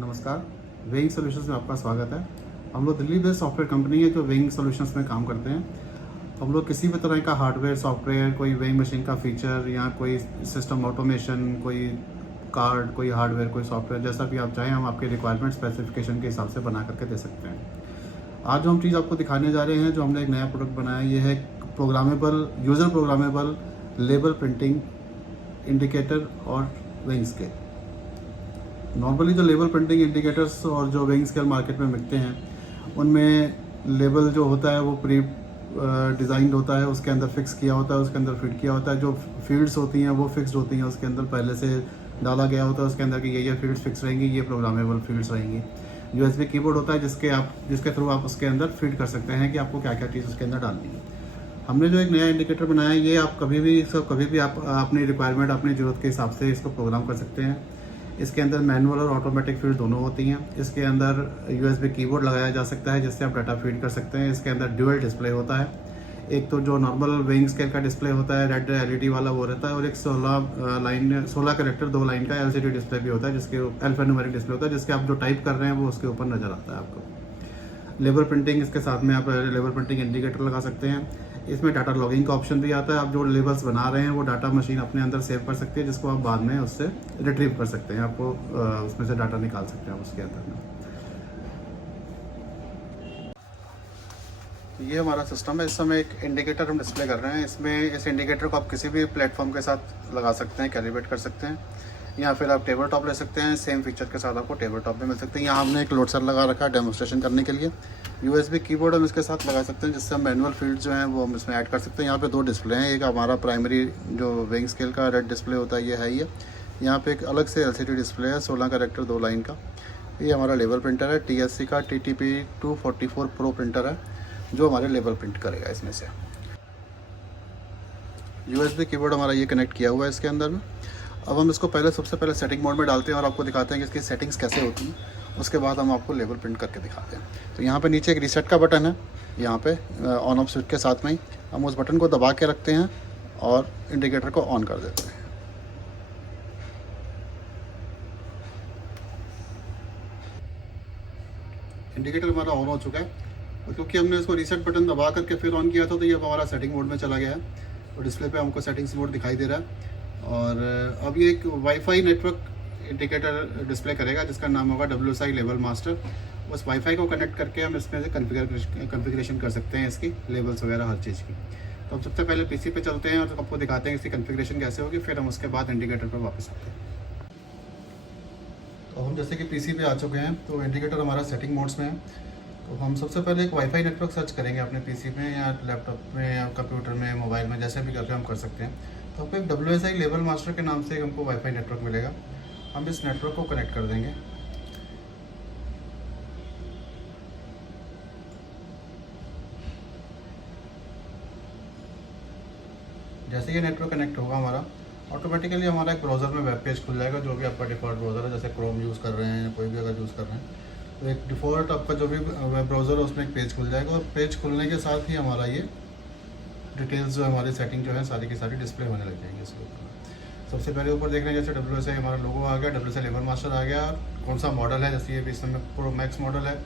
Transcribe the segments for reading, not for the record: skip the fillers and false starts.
नमस्कार, weighing solutions में आपका स्वागत है। हम लोग दिल्ली बेस्ड सॉफ्टवेयर कंपनी है जो वेइंग सॉल्यूशंस में काम करते हैं। हम लोग किसी भी तरह का हार्डवेयर, सॉफ्टवेयर, कोई वेइंग मशीन का फीचर या कोई सिस्टम ऑटोमेशन, कोई कार्ड, कोई हार्डवेयर, कोई सॉफ्टवेयर, जैसा भी आप चाहें हम आपके रिक्वायरमेंट स्पेसिफिकेशन के हिसाब से बना करके दे सकते हैं। आज जो हम चीज़ आपको दिखाने जा रहे हैं, जो हमने एक नया प्रोडक्ट बनाया है, ये है programmable, user programmable label printing indicator और वेइंग स्केल। नॉर्मली जो लेबल प्रिंटिंग इंडिकेटर्स और जो वेइंग स्केल मार्केट में मिलते हैं, उनमें लेबल जो होता है वो प्री डिज़ाइंड होता है, उसके अंदर फिक्स किया होता है, उसके अंदर फिट किया होता है। जो फील्ड्स होती हैं वो फिक्स्ड होती हैं, उसके अंदर पहले से डाला गया होता है उसके अंदर कि ये फील्ड्स फिक्स रहेंगी, ये प्रोग्रामेबल फील्ड्स रहेंगी। यूएसबी कीबोर्ड होता है जिसके थ्रू आप उसके अंदर फिट कर सकते हैं कि आपको क्या क्या चीज़ उसके अंदर डालनी है। हमने जो एक नया इंडिकेटर बनाया है, ये आप कभी भी आप अपनी रिक्वायरमेंट, अपनी ज़रूरत के हिसाब से इसको प्रोग्राम कर सकते हैं। इसके अंदर मैनुअल और ऑटोमेटिक फीड दोनों होती हैं। इसके अंदर यूएसबी कीबोर्ड लगाया जा सकता है जिससे आप डाटा फीड कर सकते हैं। इसके अंदर ड्यूअल डिस्प्ले होता है, एक तो जो नॉर्मल वेइंग स्केल का डिस्प्ले होता है रेड एलईडी वाला वो रहता है, और एक 16 कैरेक्टर 2 लाइन का एलसीडी डिस्प्ले भी होता है, जिसके अल्फान्यूमेरिक डिस्प्ले होता है, जिसके आप जो टाइप कर रहे हैं वो उसके ऊपर नजर आता है आपको। लेबल प्रिंटिंग, इसके साथ में आप लेबल प्रिंटिंग इंडिकेटर लगा सकते हैं। इसमें डाटा लॉगिंग का ऑप्शन भी आता है। आप जो लेबल्स बना रहे हैं वो डाटा मशीन अपने अंदर सेव कर सकती है, जिसको आप बाद में उससे रिट्रीव कर सकते हैं। आपको उसमें से डाटा निकाल सकते हैं उसके अंदर में। ये हमारा सिस्टम है। इस समय एक इंडिकेटर हम डिस्प्ले कर रहे हैं। इसमें इस इंडिकेटर को आप किसी भी प्लेटफॉर्म के साथ लगा सकते हैं, कैलिब्रेट कर सकते हैं, या फिर आप टेबल टॉप ले सकते हैं। सेम फीचर के साथ आपको टेबल टॉप भी मिल सकते हैं। यहाँ हमने एक लोड सेल लगा रखा है डेमोस्ट्रेशन करने के लिए। यूएसबी कीबोर्ड हम इसके साथ लगा सकते हैं, जिससे हम मैनुअल फील्ड जो हैं वो हम इसमें ऐड कर सकते हैं। यहाँ पे 2 डिस्प्ले हैं। एक हमारा प्राइमरी जो वेइंग स्केल का रेड डिस्प्ले होता है, ये है ही है। यहाँ पे एक अलग से एलसीडी डिस्प्ले है 16 कैरेक्टर 2 लाइन का। ये हमारा लेबल प्रिंटर है, टीएससी का TTP 244 प्रो प्रिंटर है, जो हमारे लेबल प्रिंट करेगा इसमें से। यूएसबी कीबोर्ड हमारा ये कनेक्ट किया हुआ है इसके अंदर में। अब हम इसको सबसे पहले सेटिंग मोड में डालते हैं और आपको दिखाते हैं कि इसकी सेटिंग्स कैसे होती हैं। उसके बाद हम आपको लेबल प्रिंट करके दिखाते हैं। तो यहाँ पे नीचे एक रीसेट का बटन है, यहाँ पे ऑन ऑफ स्विच के साथ में ही हम उस बटन को दबा के रखते हैं और इंडिकेटर को ऑन कर देते हैं। इंडिकेटर हमारा ऑन हो चुका है, और क्योंकि हमने इसको रीसेट बटन दबा करके फिर ऑन किया था, तो ये अब हमारा सेटिंग मोड में चला गया है। और डिस्प्ले पे हमको सेटिंग्स मोड दिखाई दे रहा है। और अब ये एक वाईफाई नेटवर्क इंडिकेटर डिस्प्ले करेगा, जिसका नाम होगा WSI लेबल मास्टर। उस वाईफाई को कनेक्ट करके हम इसमें से कन्फिगरेशन कर सकते हैं, इसकी लेबल्स वगैरह हर चीज़ की। तो हम सबसे पहले पीसी पे चलते हैं और आपको दिखाते हैं इसकी कन्फिगरेशन कैसे होगी, फिर हम उसके बाद इंडिकेटर पर वापस आते हैं। तो हम जैसे कि पीसी पे आ चुके हैं, तो इंडिकेटर हमारा सेटिंग मोड्स में है। तो हम सबसे पहले एक वाईफाई नेटवर्क सर्च करेंगे अपने पीसी में या लैपटॉप में या कंप्यूटर में, मोबाइल में, जैसे भी करके हम कर सकते हैं। तो हमको एक WSI लेबल मास्टर के नाम से हमको वाईफाई नेटवर्क मिलेगा। हम इस नेटवर्क को कनेक्ट कर देंगे। जैसे ये नेटवर्क कनेक्ट होगा हमारा, ऑटोमेटिकली हमारा एक ब्राउज़र में वेब पेज खुल जाएगा, जो भी आपका डिफ़ॉल्ट ब्राउज़र है, जैसे क्रोम यूज़ कर रहे हैं या कोई भी अगर यूज़ कर रहे हैं, तो एक डिफ़ॉल्ट आपका जो भी वेब ब्राउज़र है उसमें एक पेज खुल जाएगा। और पेज खुलने के साथ ही हमारा ये डिटेल्स जो हमारी सेटिंग जो है सारी की सारी डिस्प्ले होने लग जाएंगी इसके ऊपर। सबसे पहले ऊपर देख रहे हैं, जैसे WSI हमारा लोगो आ गया, WSI लेबल मास्टर आ गया, कौन सा मॉडल है, जैसे ये भी इस समय प्रो मैक्स मॉडल है,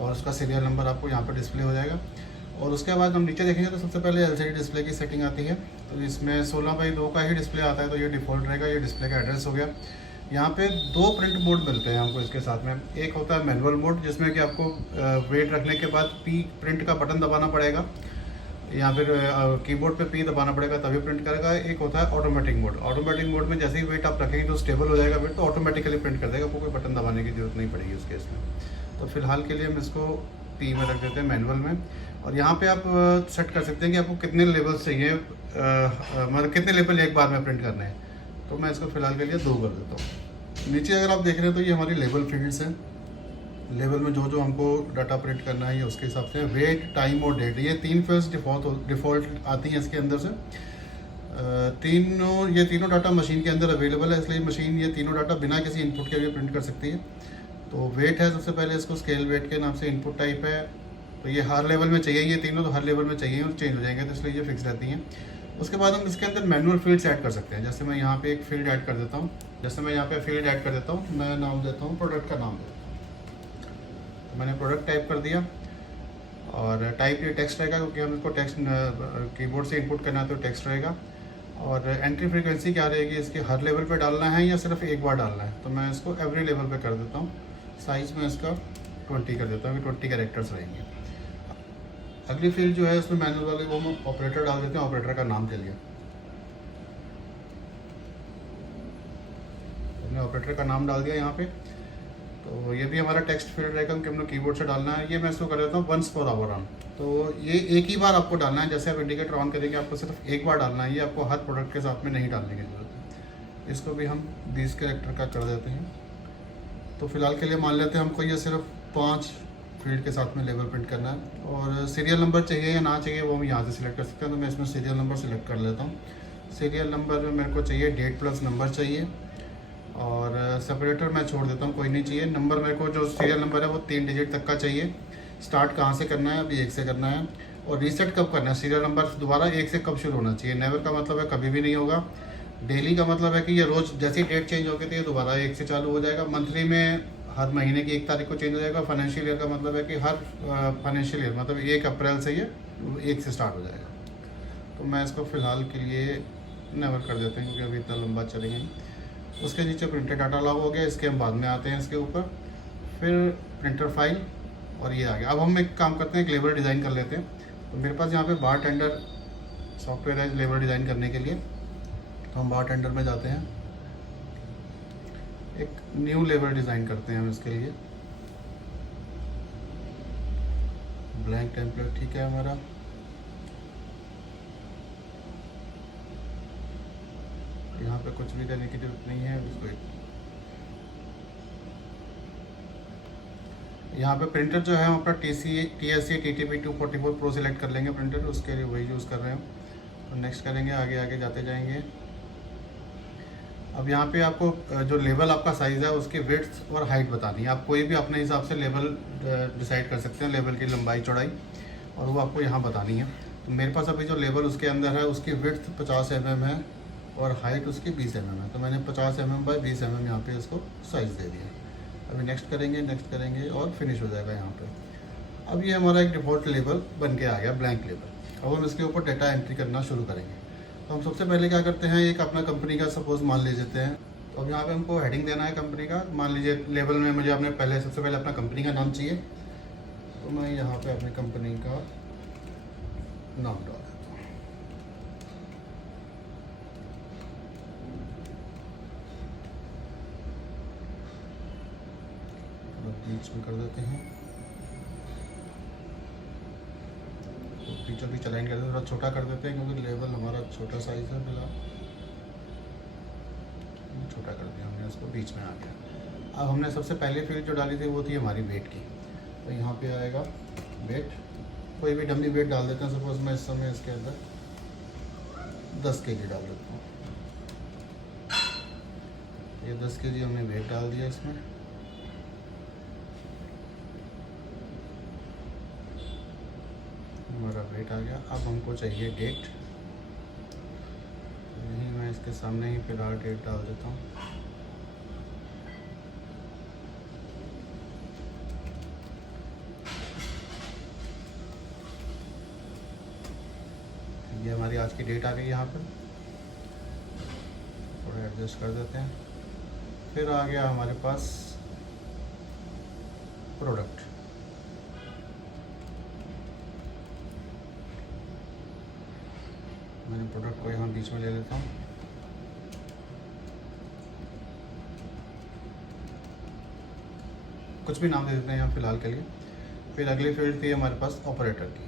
और उसका सीरियल नंबर आपको यहाँ पर डिस्प्ले हो जाएगा। और उसके बाद हम नीचे देखेंगे तो सबसे पहले LCD डिस्प्ले की सेटिंग आती है। तो इसमें 16:2 का ही डिस्प्ले आता है, तो ये डिफ़ॉल्ट रहेगा। ये डिस्प्ले का एड्रेस हो गया। यहाँ पे 2 प्रिंट मोड मिलते हैं हमको इसके साथ में। एक होता है मैनुअल मोड, जिसमें कि आपको वेट रखने के बाद P प्रिंट का बटन दबाना पड़ेगा, या फिर कीबोर्ड पे P दबाना पड़ेगा तभी प्रिंट करेगा। एक होता है ऑटोमेटिक मोड। ऑटोमेटिक मोड में जैसे ही वेट आप रखेंगे तो स्टेबल हो जाएगा वेट, तो ऑटोमेटिकली प्रिंट कर देगा, आपको कोई बटन दबाने की जरूरत नहीं पड़ेगी उस केस में। तो फिलहाल के लिए हम इसको P में रख देते हैं, मैनुअल में। और यहाँ पे आप सेट कर सकते हैं कि आपको कितने लेवल्स चाहिए, मतलब कितने लेवल एक बार में प्रिंट करने हैं। तो मैं इसको फिलहाल के लिए 2 कर देता हूँ। नीचे अगर आप देख रहे हैं तो ये हमारी लेबल फील्ड्स हैं। लेवल में जो हमको डाटा प्रिंट करना है, ये उसके हिसाब से वेट, टाइम और डेट, ये 3 फील्ड्स डिफ़ॉल्ट आती हैं इसके अंदर से। ये तीनों डाटा मशीन के अंदर अवेलेबल है, इसलिए मशीन ये तीनों डाटा बिना किसी इनपुट के भी प्रिंट कर सकती है। तो वेट है सबसे पहले, इसको स्केल वेट के नाम से इनपुट टाइप है। तो ये हर लेवल में चाहिए, ये तीनों तो हर लेवल में चाहिए और चेंज हो जाएंगे, तो इसलिए ये फिक्स रहती हैं। उसके बाद हम इसके अंदर मैनुअल फील्ड्स ऐड कर सकते हैं। जैसे मैं यहाँ पे एक फील्ड ऐड कर देता हूँ, जैसे मैं यहाँ पे फील्ड ऐड कर देता हूँ, मैं नाम देता हूँ, प्रोडक्ट का नाम देता हूँ। तो मैंने प्रोडक्ट टाइप कर दिया और टाइप ये टेक्स्ट रहेगा क्योंकि हम इसको टेक्स्ट कीबोर्ड से इनपुट करना है तो टेक्स्ट रहेगा। और एंट्री फ्रीक्वेंसी क्या रहेगी इसकी, हर लेवल पे डालना है या सिर्फ एक बार डालना है, तो मैं इसको एवरी लेवल पे कर देता हूँ। साइज़ में इसका 20 कर देता हूँ कि 20 कैरेक्टर्स रहेंगे। अगली फील्ड जो है उसमें मैनुअल वाले वो हम ऑपरेटर डाल देते हैं, ऑपरेटर का नाम के लिए हमने ऑपरेटर का नाम डाल दिया यहाँ पे। तो ये भी हमारा टेक्स्ट फील्ड रहेगा क्योंकि हमने कीबोर्ड से डालना है। ये मैं इसको कर देता हूँ वंस पर आवर ऑन, तो ये एक ही बार आपको डालना है। जैसे आप इंडिकेटर ऑन करेंगे आपको सिर्फ एक बार डालना है, ये आपको हर प्रोडक्ट के साथ में नहीं डालने की जरूरत है। इसको भी हम 20 कैरेक्टर का कर देते हैं। तो फिलहाल के लिए मान लेते हैं हमको ये सिर्फ 5 फील्ड के साथ में लेवल प्रिंट करना है। और सीरियल नंबर चाहिए या ना चाहिए वो हम यहाँ से सिलेक्ट कर सकते हैं। तो मैं इसमें सीरियल नंबर सिलेक्ट कर लेता हूँ। सीरियल नंबर में मेरे को चाहिए डेट प्लस नंबर चाहिए और सेपरेटर मैं छोड़ देता हूँ, कोई नहीं चाहिए। नंबर मेरे को जो सीरियल नंबर है वो 3 डिजिट तक का चाहिए। स्टार्ट कहाँ से करना है, अभी 1 से करना है। और रीसेट कब करना है, सीरियल नंबर दोबारा 1 से कब शुरू होना चाहिए। नेवर का मतलब है कभी भी नहीं होगा। डेली का मतलब है कि ये रोज़ जैसी डेट चेंज होगी तो ये दोबारा 1 से चालू हो जाएगा। मंथली में हर महीने की 1 तारीख को चेंज हो जाएगा। फाइनेंशियल ईयर का मतलब है कि हर फाइनेंशियल ईयर मतलब 1 अप्रैल से ये 1 से स्टार्ट हो जाएगा। तो मैं इसको फ़िलहाल के लिए नेवर कर देते हैं क्योंकि अभी इतना लंबा चलेंगे नहीं। उसके नीचे प्रिंटर डाटा लॉग हो गया, इसके हम बाद में आते हैं इसके ऊपर। फिर प्रिंटर फाइल और ये आ गया। अब हम एक काम करते हैं, एक लेबल डिज़ाइन कर लेते हैं। तो मेरे पास यहाँ पे बार टेंडर सॉफ्टवेयर है लेबल डिज़ाइन करने के लिए। तो हम बार टेंडर में जाते हैं, एक न्यू लेबल डिज़ाइन करते हैं हम इसके लिए। ब्लैंक टेम्पलेट ठीक है हमारा। यहाँ पे कुछ भी देने की जरूरत नहीं है उसको। यहाँ पे प्रिंटर जो है हम अपना TSC TTP 244 प्रो सिलेक्ट कर लेंगे प्रिंटर, उसके लिए वही यूज़ कर रहे हैं। तो नेक्स्ट करेंगे, आगे आगे जाते जाएंगे। अब यहाँ पे आपको जो लेवल आपका साइज़ है उसकी विड्थ और हाइट बतानी है। आप कोई भी अपने हिसाब से लेवल डिसाइड कर सकते हैं, लेवल की लंबाई चौड़ाई, और वो आपको यहाँ बतानी है। तो मेरे पास अभी जो लेवल उसके अंदर है उसकी विड्थ 50 mm है और हाइट उसकी 20 mm है। तो मैंने 50 mm बाई 20 mm यहाँ पे इसको साइज़ दे दिया। अभी नेक्स्ट करेंगे और फिनिश हो जाएगा यहाँ पे। अब ये हमारा एक डिफ़ॉल्ट लेबल बन के आ गया, ब्लैंक लेबल। अब हम इसके ऊपर डेटा एंट्री करना शुरू करेंगे। तो हम सबसे पहले क्या करते हैं, एक अपना कंपनी का सपोज मान लेते हैं। तो अब यहाँ पे हमको हेडिंग देना है कंपनी का। मान लीजिए लेबल में मुझे अपने सबसे पहले अपना कंपनी का नाम चाहिए। तो मैं यहाँ पे अपनी कंपनी का नाम डाल देता हूँ। बीच में कर देते हैं, बीचों बीच अलाइन कर देते हैं, थोड़ा छोटा कर देते हैं क्योंकि लेवल हमारा छोटा साइज़ है। फिलहाल छोटा कर दिया हमने, इसको बीच में आ गया। अब हमने सबसे पहले फील्ड जो डाली थी वो थी हमारी वेट की। तो यहाँ पे आएगा वेट, कोई भी डमी वेट डाल देते हैं। सपोज मैं इस समय इसके अंदर 10 kg डाल देता हूँ। ये 10 kg हमने वेट डाल दिया इसमें। हमारा वेट आ गया। अब हमको चाहिए डेट। यही मैं इसके सामने ही फिलहाल डेट डाल देता हूँ। ये हमारी आज की डेट आ गई। यहाँ पर थोड़ा एडजस्ट कर देते हैं। फिर आ गया हमारे पास प्रोडक्ट। मैंने प्रोडक्ट को यहाँ बीच में ले लेता हूँ। कुछ भी नाम दे देते हैं यहाँ फिलहाल के लिए। फिर अगली फील्ड थी हमारे पास ऑपरेटर की।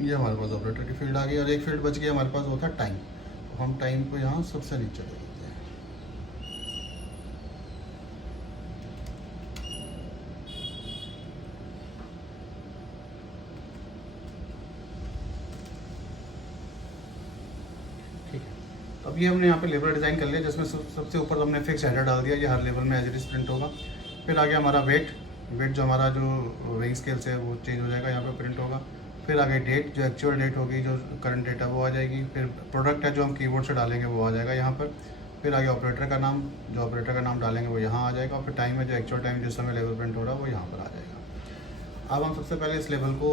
ये हमारे पास ऑपरेटर की फील्ड आ गई। और एक फील्ड बच गई हमारे पास, वो था टाइम। तो हम टाइम को यहाँ सबसे नीचे ले लेते हैं। ठीक है, अब ये हमने यहाँ पे लेबल डिज़ाइन कर लिया जिसमें सबसे ऊपर तो हमने फिक्स हेडर डाल दिया, ये हर लेवल में एज इट इज प्रिंट होगा। फिर आ गया हमारा वेट जो हमारा जो वेइंग स्केल से वो चेंज हो जाएगा, यहाँ पे प्रिंट होगा। फिर आगे डेट, जो एक्चुअल डेट होगी, जो करंट डेट है वो आ जाएगी। फिर प्रोडक्ट है जो हम कीबोर्ड से डालेंगे वो आ जाएगा यहाँ पर। फिर आगे ऑपरेटर का नाम, जो ऑपरेटर का नाम डालेंगे वो यहाँ आ जाएगा। और फिर टाइम है, जो एक्चुअल टाइम जिस समय लेवल प्रिंट हो रहा है वो यहाँ पर आ जाएगा। अब हम सबसे पहले इस लेवल को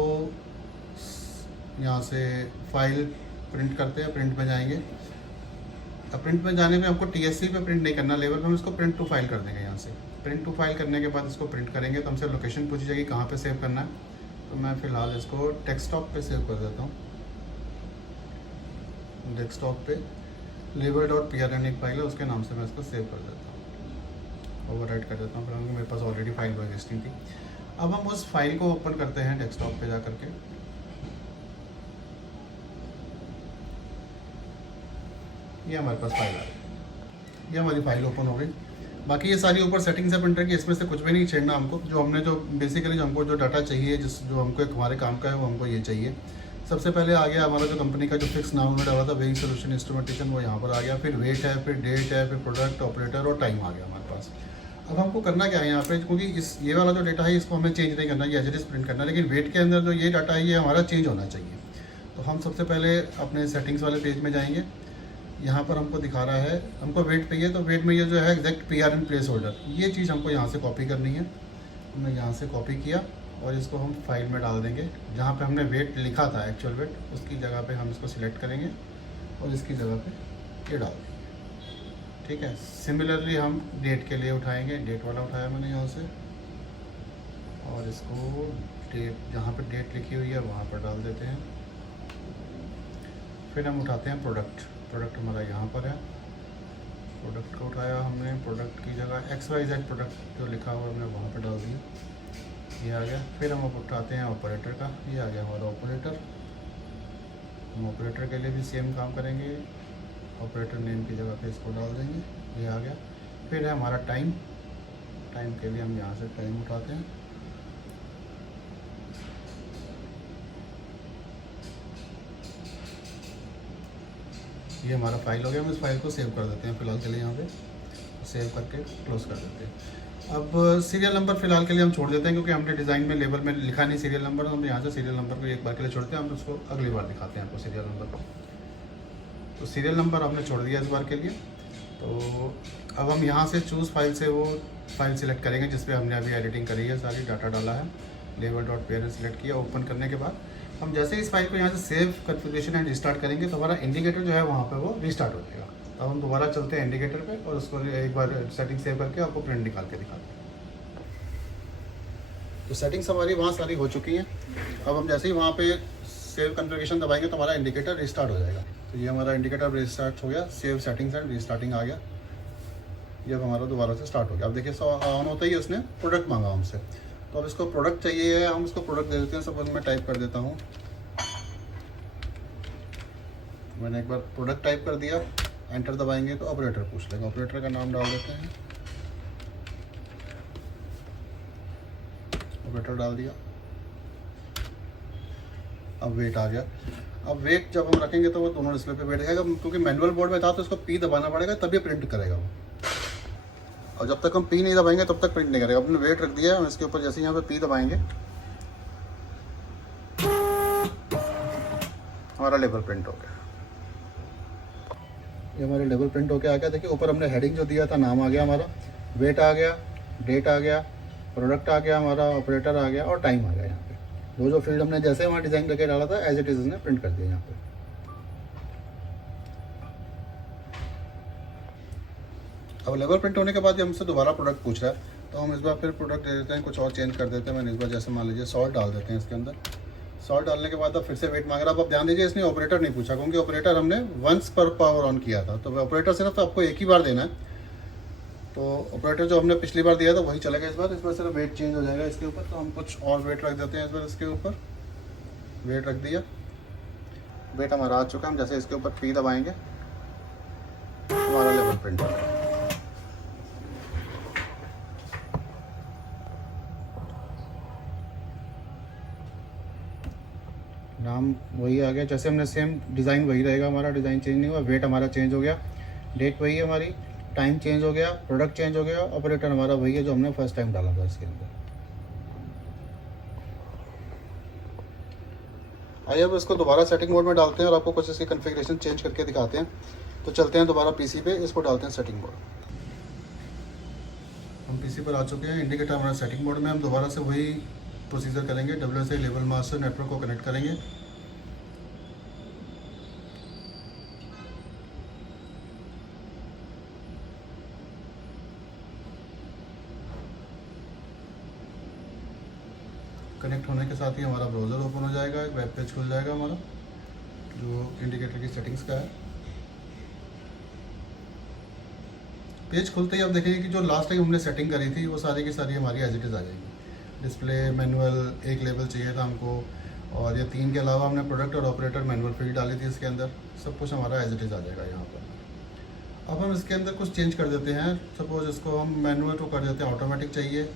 यहाँ से फाइल प्रिंट करते हैं, प्रिंट में जाएंगे। अब प्रिंट में जाने में हमको TSC पे प्रिंट नहीं करना लेवल, हम इसको प्रिंट टू फाइल कर देंगे। यहाँ से प्रिंट टू फाइल करने के बाद इसको प्रिंट करेंगे तो हमसे लोकेशन पूछी जाएगी कहाँ पे सेव करना है। तो मैं फ़िलहाल इसको डेस्कटॉप पे सेव कर देता हूँ। डेस्कटॉप पे label.prn एक फाइल है, उसके नाम से मैं इसको सेव कर देता हूँ, ओवरराइट कर देता हूँ, क्योंकि मेरे पास ऑलरेडी फाइल एग्जिस्टिंग थी। अब हम उस फाइल को ओपन करते हैं डेस्कटॉप पे जा करके। ये हमारे पास फाइल आ गई, ये हमारी फाइल ओपन हो गई। बाकी ये सारी ऊपर सेटिंग्स है प्रिंटर की, इसमें से कुछ भी नहीं छेड़ना हमको। जो हमने जो बेसिकली जो हमको जो डाटा चाहिए, जो हमको एक हमारे काम का है, वो हमको ये चाहिए। सबसे पहले आ गया हमारा जो कंपनी का जो फिक्स नाम उन्होंने डाला था, वेइंग सॉल्यूशन इंस्ट्रूमेंटेशन, वो यहाँ पर आ गया। फिर वेट है, फिर डेट है, फिर प्रोडक्ट, ऑपरेटर और टाइम आ गया हमारे पास। अब हमको करना क्या है यहाँ पे, क्योंकि ये वाला जो डाटा है इसको हमें चेंज नहीं करना, ये एज इट इज प्रिंट करना, लेकिन वेट के अंदर जो ये डाटा है ये हमारा चेंज होना चाहिए। तो हम सबसे पहले अपने सेटिंग्स वाले पेज में जाएंगे। यहाँ पर हमको दिखा रहा है, हमको वेट चाहिए, तो वेट में ये जो है एग्जैक्ट PRN प्लेस होल्डर, ये चीज़ हमको यहाँ से कॉपी करनी है। हमने यहाँ से कॉपी किया और इसको हम फाइल में डाल देंगे। जहाँ पे हमने वेट लिखा था, एक्चुअल वेट, उसकी जगह पे हम इसको सिलेक्ट करेंगे और इसकी जगह पे ये डाल देंगे। ठीक है। सिमिलरली हम डेट के लिए उठाएंगे, डेट वाला उठाया मैंने यहाँ से, और इसको डेट, जहाँ पे डेट लिखी हुई है वहाँ पर डाल देते हैं। फिर हम उठाते हैं प्रोडक्ट, प्रोडक्ट हमारा यहाँ पर है। प्रोडक्ट को उठाया हमने, प्रोडक्ट की जगह XYZ प्रोडक्ट जो लिखा हुआ हमने वहाँ पर डाल दिया, ये आ गया। फिर हम उठाते हैं ऑपरेटर का, ये आ गया हमारा ऑपरेटर। हम ऑपरेटर के लिए भी सेम काम करेंगे, ऑपरेटर नेम की जगह पे इसको डाल देंगे, ये आ गया। फिर है हमारा टाइम, टाइम के लिए हम यहाँ से टाइम उठाते हैं। ये हमारा फाइल हो गया, हम इस फाइल को सेव कर देते हैं फिलहाल के लिए। यहाँ पे सेव करके क्लोज कर देते हैं। अब सीरियल नंबर फिलहाल के लिए हम छोड़ देते हैं, क्योंकि हमने डिज़ाइन में लेबल में लिखा नहीं सीरियल नंबर, हम यहाँ से सीरियल नंबर को एक बार के लिए छोड़ते हैं, हम उसको अगली बार दिखाते हैं आपको सीरियल नंबर को। तो सीरियल नंबर हमने छोड़ दिया इस बार के लिए। तो अब हम यहाँ से चूज़ फाइल से वो फाइल सिलेक्ट करेंगे जिस पर हमने अभी एडिटिंग करी है, सारी डाटा डाला है। label.prn सिलेक्ट किया। ओपन करने के बाद हम जैसे इस फाइल को यहाँ से सेव कॉन्फ़िगरेशन एंड रिस्टार्ट करेंगे तो हमारा इंडिकेटर जो है वहाँ पे वो रिस्टार्ट हो जाएगा। अब हम दोबारा चलते हैं इंडिकेटर पे और उसको एक बार सेटिंग सेव करके आपको प्रिंट निकाल के दिखाते हैं। तो सेटिंग्स हमारी वहाँ सारी हो चुकी हैं। अब हम जैसे ही वहाँ पे सेव कॉन्फ़िगरेशन दबाएंगे तो हमारा इंडिकेटर रिस्टार्ट हो जाएगा। तो ये हमारा इंडिकेटर रिस्टार्ट हो गया, सेव सेटिंग्स एंड रिस्टार्टिंग आ गया। ये अब हमारा दोबारा से स्टार्ट हो गया। अब देखिए ऑन होता ही उसने प्रोडक्ट मांगा हमसे, तो अब इसको प्रोडक्ट चाहिए है, हम इसको प्रोडक्ट दे देते हैं। सपोज मैं टाइप कर देता हूँ, मैंने एक बार प्रोडक्ट टाइप कर दिया, एंटर दबाएंगे तो ऑपरेटर पूछ लेगा, ऑपरेटर का नाम डाल देते हैं, ऑपरेटर डाल दिया। अब वेट आ गया। अब वेट जब हम रखेंगे तो वो दोनों डिस्प्ले पे वेट आएगा, क्योंकि मैनुअल बोर्ड में था तो इसको P दबाना पड़ेगा तभी प्रिंट करेगा वो, और जब तक हम P नहीं दबाएंगे तब तक प्रिंट नहीं करेगा। अपने वेट रख दिया है, हम इसके ऊपर जैसे यहाँ पे P दबाएंगे हमारा लेबल प्रिंट हो गया। ये हमारे लेबल प्रिंट होके आ गया। देखिए ऊपर हमने हेडिंग जो दिया था, नाम आ गया हमारा, वेट आ गया, डेट आ गया, प्रोडक्ट आ गया हमारा, ऑपरेटर आ गया और टाइम आ गया। यहाँ पे जो फील्ड हमने जैसे वहाँ डिज़ाइन करके डाला था एज इट इज़ ने प्रिंट कर दिया यहाँ पे। अब लेवल प्रिंट होने के बाद हमसे दोबारा प्रोडक्ट पूछ रहा है, तो हम इस बार फिर प्रोडक्ट दे देते हैं, कुछ और चेंज कर देते हैं। मैंने इस बार जैसे मान लीजिए सॉल्ट डाल देते हैं इसके अंदर। सॉल्ट डालने के बाद अब फिर से वेट मांग रहा है। अब ध्यान दीजिए, इसने ऑपरेटर नहीं पूछा, क्योंकि ऑपरेटर हमने वंस पर पावर ऑन किया था, तो ऑपरेटर सिर्फ तो आपको एक ही बार देना है। तो ऑपरेटर जो हमने पिछली बार दिया था वही चलेगा इस बार सिर्फ वेट चेंज हो जाएगा इसके ऊपर। तो हम कुछ और वेट रख देते हैं इस बार इसके ऊपर, वेट रख दिया। वेट हमारा आ चुका है। हम जैसे इसके ऊपर P दबाएंगे हमारा लेवल प्रिंट हो जाएगा। नाम वही आ गया, जैसे हमने सेम डिज़ाइन वही रहेगा, हमारा डिज़ाइन चेंज नहीं हुआ। वेट हमारा चेंज हो गया, डेट वही है हमारी, टाइम चेंज हो गया, प्रोडक्ट चेंज हो गया, ऑपरेटर हमारा वही है जो हमने फर्स्ट टाइम डाला था इसके अंदर। आइए अब इसको दोबारा सेटिंग मोड में डालते हैं और आपको कुछ इसकी कॉन्फ़िगरेशन चेंज करके दिखाते हैं। तो चलते हैं दोबारा पीसी पे, इसको डालते हैं सेटिंग मोड। हम पीसी पर आ चुके हैं, इंडिकेटर हमारा सेटिंग मोड में। हम दोबारा से वही प्रोसीजर करेंगे, WSI लेवल मास्टर नेटवर्क को कनेक्ट करेंगे। कनेक्ट होने के साथ ही हमारा ब्राउज़र ओपन हो जाएगा, एक वेब पेज खुल जाएगा हमारा जो इंडिकेटर की सेटिंग्स का है। पेज खुलते ही आप देखेंगे कि जो लास्ट टाइम हमने सेटिंग करी थी वो सारी की सारी हमारी एज इट इज़ आ जाएंगी। डिस्प्ले मैनुअल एक लेवल चाहिए था हमको, और ये 3 के अलावा हमने प्रोडक्ट और ऑपरेटर मैनुअल फील्ड डाली थी इसके अंदर। सब कुछ हमारा एज इट इज़ आ जाएगा यहाँ पर। अब हम इसके अंदर कुछ चेंज कर देते हैं। सपोज इसको हम मैनुअल को कर देते हैं ऑटोमेटिक चाहिए।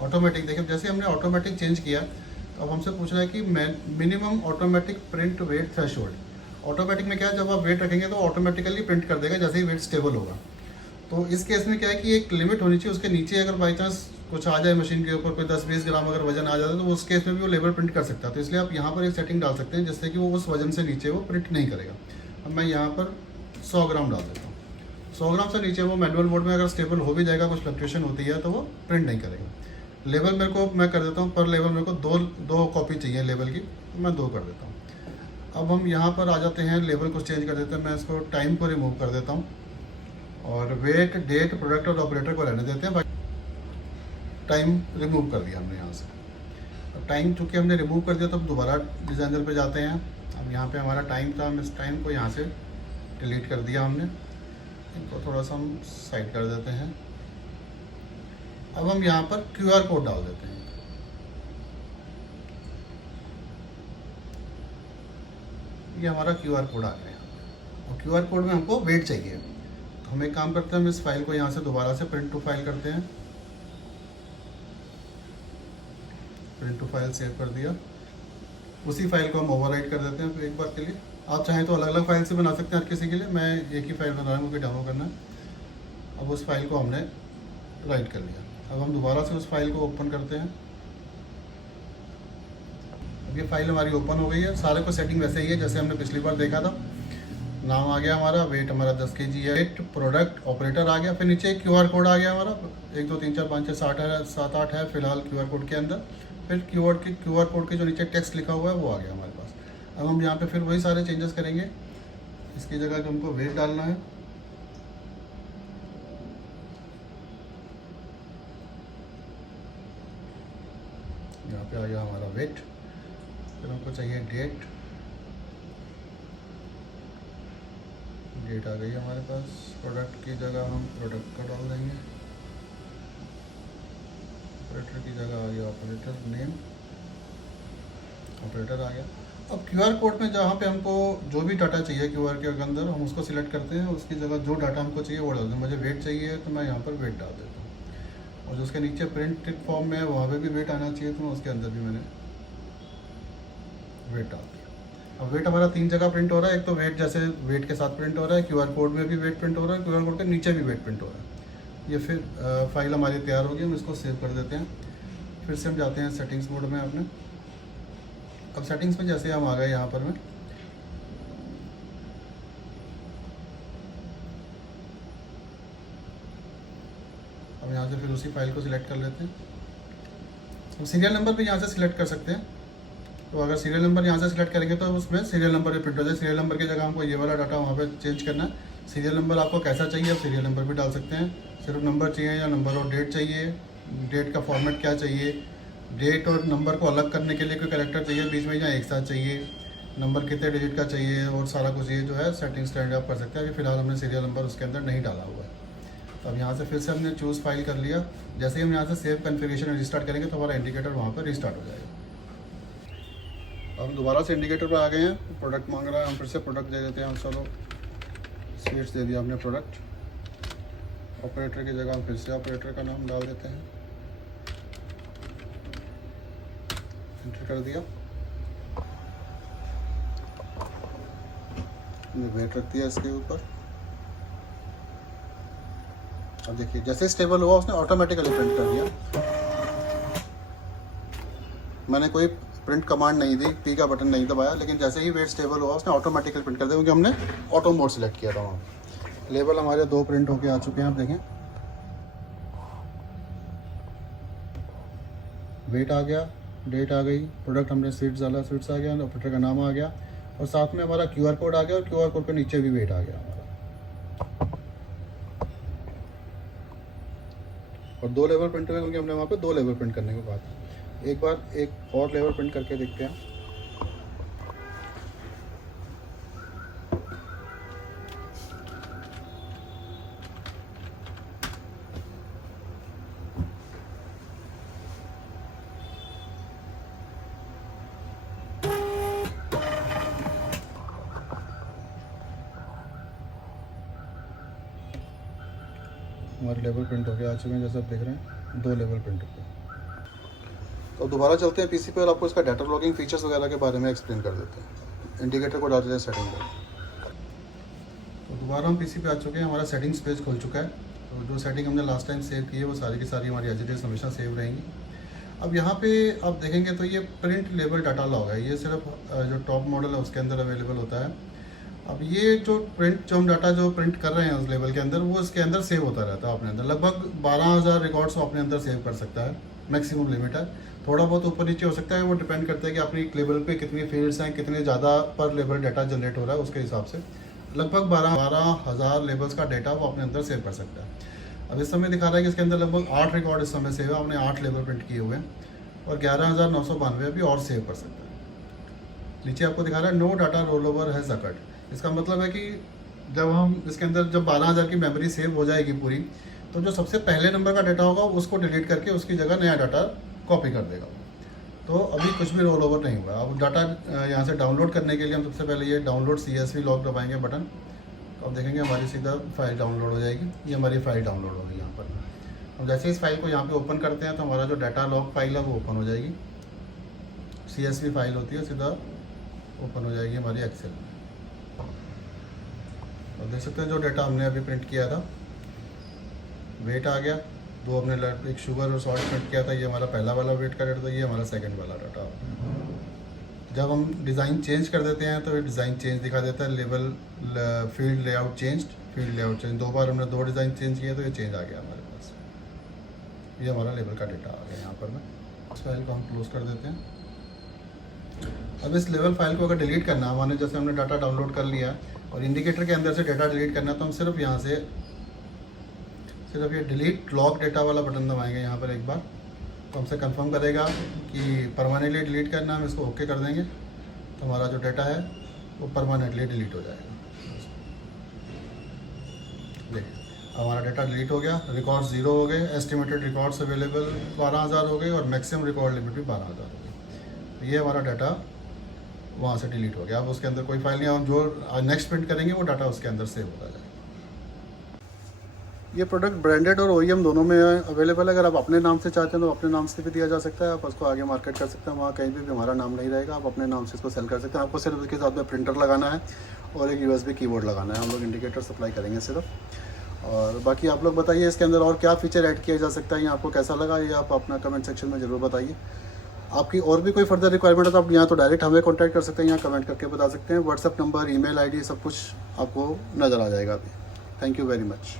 ऑटोमेटिक देखिए, जैसे हमने ऑटोमेटिक चेंज किया तो अब हमसे पूछ रहा है कि minimum automatic print wait threshold. Automatic में क्या है, जब आप वेट रखेंगे तो ऑटोमेटिकली प्रिंट कर देगा जैसे ही वेट स्टेबल होगा। तो इस केस में क्या है कि एक लिमिट होनी चाहिए, उसके नीचे अगर बाई चांस कुछ आ जाए मशीन के ऊपर, कोई 10-20 ग्राम अगर वजन आ जाता है तो उस केस में भी वो लेवल प्रिंट कर सकता है। तो इसलिए आप यहाँ पर एक सेटिंग डाल सकते हैं जिससे कि वो उस वजन से नीचे वो प्रिंट नहीं करेगा। अब मैं यहाँ पर 100 ग्राम डाल देता हूँ। 100 ग्राम से नीचे वो मैनुअल मोड में अगर स्टेबल हो भी जाएगा, कुछ फ्लक्चुएशन होती है तो वो प्रिंट नहीं करेगा। लेवल मेरे को मैं कर देता हूँ, पर लेवल मेरे को दो कॉपी चाहिए लेवल की, तो मैं 2 कर देता हूँ। अब हम यहाँ पर आ जाते हैं, लेवल को चेंज कर देते हैं। मैं इसको टाइम को रिमूव कर देता हूँ और वेट, डेट, प्रोडक्ट और ऑपरेटर को रहने देते हैं। टाइम रिमूव कर दिया हमने यहाँ से। टाइम चूँकि हमने रिमूव कर दिया तो अब दोबारा डिज़ाइनर पे जाते हैं। अब यहाँ पे हमारा टाइम था, हम इस टाइम को यहाँ से डिलीट कर दिया हमने। इनको थोड़ा सा हम साइड कर देते हैं। अब हम यहाँ पर QR कोड डाल देते हैं। ये हमारा QR कोड आ गया और QR कोड में हमको वेट चाहिए। तो हम एक काम करते हैं, हम इस फाइल को यहाँ से दोबारा से प्रिंट टू फाइल करते हैं। प्रिंट टू फाइल सेव कर दिया। उसी फाइल को हम ओवरराइट कर देते हैं एक बार के लिए। आप चाहें तो अलग अलग फाइल से बना सकते हैं हर किसी के लिए। मैं एक ही फाइल बना रहा हूँ क्योंकि डेमो करना है। अब उस फाइल को हमने राइट कर लिया। अब हम दोबारा से उस फाइल को ओपन करते हैं। अब ये फाइल हमारी ओपन हो गई है। सारे को सेटिंग वैसे ही है जैसे हमने पिछली बार देखा था। नाम आ गया हमारा, वेट हमारा 10 kg है, वेट, प्रोडक्ट, ऑपरेटर आ गया। फिर नीचे एक QR कोड आ गया हमारा, 1 2 3 4 5 6 7 8 है फिलहाल QR कोड के अंदर। फिर QR कोड के जो नीचे टेक्स्ट लिखा हुआ है वो आ गया हमारे पास। अब हम यहाँ पे फिर वही सारे चेंजेस करेंगे। इसकी जगह हमको वेट डालना है। यहाँ पे आ गया हमारा वेट। फिर हमको चाहिए डेट आ गई हमारे पास। प्रोडक्ट की जगह हम प्रोडक्ट का डाल देंगे। ऑपरेटर की जगह आ गया ऑपरेटर नेम, ऑपरेटर आ गया। अब QR कोड में जहाँ पे हमको जो भी डाटा चाहिए QR के अंदर हम उसको सिलेक्ट करते हैं। उसकी जगह जो डाटा हमको चाहिए वो डाल दें। मुझे वेट चाहिए तो मैं यहाँ पर वेट डाल देता हूँ। और जो उसके नीचे प्रिंटेड फॉर्म में है वहाँ पे भी वेट आना चाहिए, तो उसके अंदर भी मैंने वेट डाल दिया। अब वेट हमारा 3 जगह प्रिंट हो रहा है। एक तो वेट जैसे वेट के साथ प्रिंट हो रहा है, QR कोड में भी वेट प्रिंट हो रहा है, QR कोड के नीचे भी वेट प्रिंट हो रहा है। ये फिर फाइल हमारी तैयार होगी, हम इसको सेव कर देते हैं। फिर से हम जाते हैं सेटिंग्स मोड में अपने। अब सेटिंग्स में जैसे हम आ गए यहाँ पर में, अब यहाँ से फिर उसी फाइल को सिलेक्ट कर लेते हैं। हम सीरियल नंबर भी यहाँ से सिलेक्ट कर सकते हैं। तो अगर सीरियल नंबर यहाँ से सिलेक्ट करेंगे तो उसमें सीरियल नंबर भी प्रिंट हो जाए। सीरियल नंबर की जगह हमको ये वाला डाटा वहाँ पे चेंज करना है। सीरियल नंबर आपको कैसा चाहिए आप सीरियल नंबर भी डाल सकते हैं। सिर्फ नंबर चाहिए या नंबर और डेट चाहिए, डेट का फॉर्मेट क्या चाहिए, डेट और नंबर को अलग करने के लिए कोई कैरेक्टर चाहिए बीच में या एक साथ चाहिए, नंबर कितने डिजिट का चाहिए, और सारा कुछ ये जो है सेटिंग स्टैंड आप कर सकते हैं। अभी फिलहाल हमने सीरियल नंबर उसके अंदर नहीं डाला हुआ है। तो अब यहाँ से फिर से हमने चूज़ फाइल कर लिया। जैसे ही हम यहाँ से सेव कॉन्फ़िगरेशन रिस्टार्ट करेंगे तो हमारा इंडिकेटर वहाँ पर रिस्टार्ट हो जाएगा। हम दोबारा से इंडिकेटर पर आ गए हैं। प्रोडक्ट मांग रहा है, हम फिर से प्रोडक्ट दे देते हैं। हम चलो स्वीट्स दे दिया हमने प्रोडक्ट। ऑपरेटर की जगह हम फिर से ऑपरेटर का नाम डाल देते हैं। एंटर कर दिया, वेट रख दिया इसके ऊपर। अब देखिए जैसे स्टेबल हुआ उसने ऑटोमेटिकली प्रिंट कर दिया। मैंने कोई प्रिंट कमांड नहीं दी, पी का बटन नहीं दबाया, लेकिन जैसे ही वेट स्टेबल हुआ उसने ऑटोमेटिकली प्रिंट कर दिया, क्योंकि हमने ऑटो मोड सेलेक्ट किया था वहाँ। लेबल हमारे 2 प्रिंट होके आ चुके हैं, आप देखें। वेट आ गया, डेट आ गई, प्रोडक्ट हमने स्वीट्स डाला, स्वीट्स आ गया, ऑपरेटर का नाम आ गया, और साथ में हमारा QR कोड आ गया, और QR कोड के नीचे भी वेट आ गया हमारा। और 2 लेवल प्रिंट हुए, क्योंकि हमने वहाँ पे 2 लेवल प्रिंट करने के बाद एक बार एक और लेवल प्रिंट करके देखते हैं। हमारे लेवल प्रिंट होके आ चुके हैं, जैसे आप देख रहे हैं 2 लेवल प्रिंट हो गए। तो दोबारा चलते हैं पीसी पे और आपको इसका डाटा लॉगिंग फीचर्स वगैरह के बारे में एक्सप्लेन कर देते हैं। इंडिकेटर को डालते हैं सेटिंग पर। तो दोबारा हम पीसी पे आ चुके हैं, हमारा सेटिंग्स पेज खुल चुका है। तो जो सेटिंग हमने लास्ट टाइम सेव की है वो सारी की सारी हमारी एज इट इज़ हमेशा सेव रहेंगी। अब यहाँ पे आप देखेंगे तो ये प्रिंट लेबल डाटा लॉग है, ये सिर्फ जो टॉप मॉडल है उसके अंदर अवेलेबल होता है। अब ये जो हम डाटा जो प्रिंट कर रहे हैं उस लेवल के अंदर, वो इसके अंदर सेव होता रहता है अपने अंदर। लगभग 12,000 रिकॉर्ड्स वो अपने अंदर सेव कर सकता है, मैक्सिमम लिमिट है। थोड़ा बहुत ऊपर नीचे हो सकता है, वो डिपेंड करता है कि अपनी लेवल पे कितनी फील्ड्स हैं, कितने ज़्यादा पर लेवल डाटा जनरेट हो रहा है, उसके हिसाब से लगभग 12,000 लेवल्स का डाटा वो अपने अंदर सेव कर सकता है। अब इस समय दिखा रहा है कि इसके अंदर लगभग 8 रिकॉर्ड इस समय सेव है, हमने 8 लेवल प्रिंट किए हुए हैं, और 11,992 अभी और सेव कर सकता है। नीचे आपको दिखा रहा है no data roll over has occurred. इसका मतलब है कि जब हम इसके अंदर जब 12,000 की मेमोरी सेव हो जाएगी पूरी, तो जो सबसे पहले नंबर का डाटा होगा उसको डिलीट करके उसकी जगह नया डाटा कॉपी कर देगा। तो अभी कुछ भी रोल ओवर नहीं हुआ। अब डाटा यहाँ से डाउनलोड करने के लिए हम सबसे पहले ये डाउनलोड CSV लॉग दबाएंगे बटन, तो अब देखेंगे हमारी सीधा फाइल डाउनलोड हो जाएगी। ये हमारी फाइल डाउनलोड होगी यहाँ पर। अब जैसे इस फाइल को यहाँ पे ओपन करते हैं तो हमारा जो डाटा लॉग फाइल है वो ओपन हो जाएगी। CSV फाइल होती है, सीधा ओपन हो जाएगी हमारी एक्सेल में। और देख सकते हैं जो डाटा हमने अभी प्रिंट किया था, वेट आ गया, 2 हमने एक शुगर और सॉल्ट प्रिंट किया था, ये हमारा पहला वाला वेट का डाटा था, ये हमारा सेकंड वाला डाटा। जब हम डिज़ाइन चेंज कर देते हैं तो ये डिज़ाइन चेंज दिखा देता है, level field layout change, field layout change. 2 बार हमने 2 डिज़ाइन चेंज किए तो ये चेंज आ गया हमारे पास। ये हमारा लेवल का डाटा आ गया यहाँ पर। मैं इस फाइल को हम क्लोज कर देते हैं। अब इस लेवल फाइल को अगर डिलीट करना है, माने जैसे हमने डाटा डाउनलोड कर लिया और इंडिकेटर के अंदर से डाटा डिलीट करना है, तो हम सिर्फ यहाँ से सिर्फ ये डिलीट लॉग डाटा वाला बटन दबाएंगे यहाँ पर एक बार, तो हमसे कंफर्म करेगा कि परमानेंटली डिलीट करना है। हम इसको ओके कर देंगे तो हमारा जो डाटा है वो परमानेंटली डिलीट हो जाएगा। देखिए हमारा डाटा डिलीट हो गया, रिकॉर्ड्स 0 हो गए, एस्टिमेटेड रिकॉर्ड्स अवेलेबल 12,000 हो गए, और मैक्सिमम रिकॉर्ड लिमिट भी 12,000 हो गई। तो ये हमारा डाटा वहाँ से डिलीट हो गया। अब उसके अंदर कोई फाइल नहीं, हम जो नेक्स्ट प्रिंट करेंगे वो डाटा उसके अंदर सेव होता जाएगा। ये प्रोडक्ट ब्रांडेड और OEM दोनों में अवेलेबल है। अगर आप अपने नाम से चाहते हैं तो अपने नाम से भी दिया जा सकता है, आप उसको आगे मार्केट कर सकते हैं। वहाँ कहीं भी हमारा नाम नहीं रहेगा, आप अपने नाम से इसको सेल कर सकते हैं। आपको सिर्फ इसके साथ में प्रिंटर लगाना है और एक USB कीबोर्ड लगाना है। हम लोग इंडिकेटर सप्लाई करेंगे सिर्फ। और बाकी आप लोग बताइए इसके अंदर और क्या फीचर ऐड किया जा सकता है, ये आपको कैसा लगा, ये आप अपना कमेंट सेक्शन में ज़रूर बताइए। आपकी और भी कोई फर्दर रिक्वायरमेंट है तो आप यहाँ तो डायरेक्ट हमें कॉन्टैक्ट कर सकते हैं, यहाँ कमेंट करके बता सकते हैं। व्हाट्सअप नंबर, ईमेल ID सब कुछ आपको नज़र आ जाएगा अभी। Thank you very much.